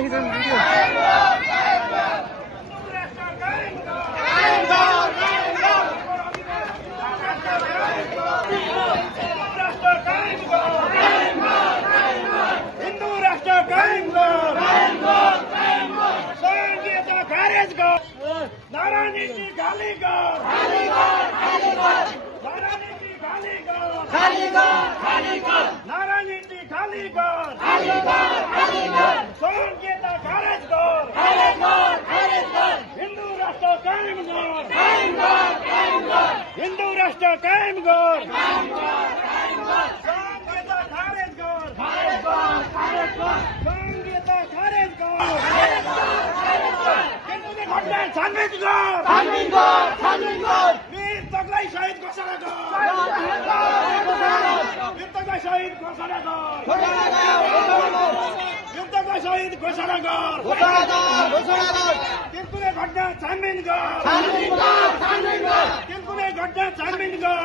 हिंदू राष्ट्र कायम कर वीर तगलाई शहीद घोषणा कर युद्धलाई शहीद घोषणा कर युद्धलाई शहीद घोषणा कर तिनकुने घटना छानबिन कर तिनकुने घटना छानबिन कर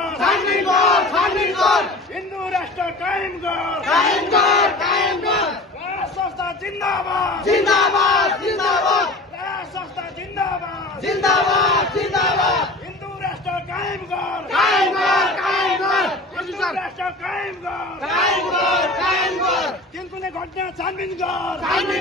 हिंदू राष्ट्र कायम कर संस्था जिंदाबाद संस्था जिंदाबाद हिंदू राष्ट्र कायम कर हिंदू राष्ट्र कायम कर तिनकुने घटना छानबिन कर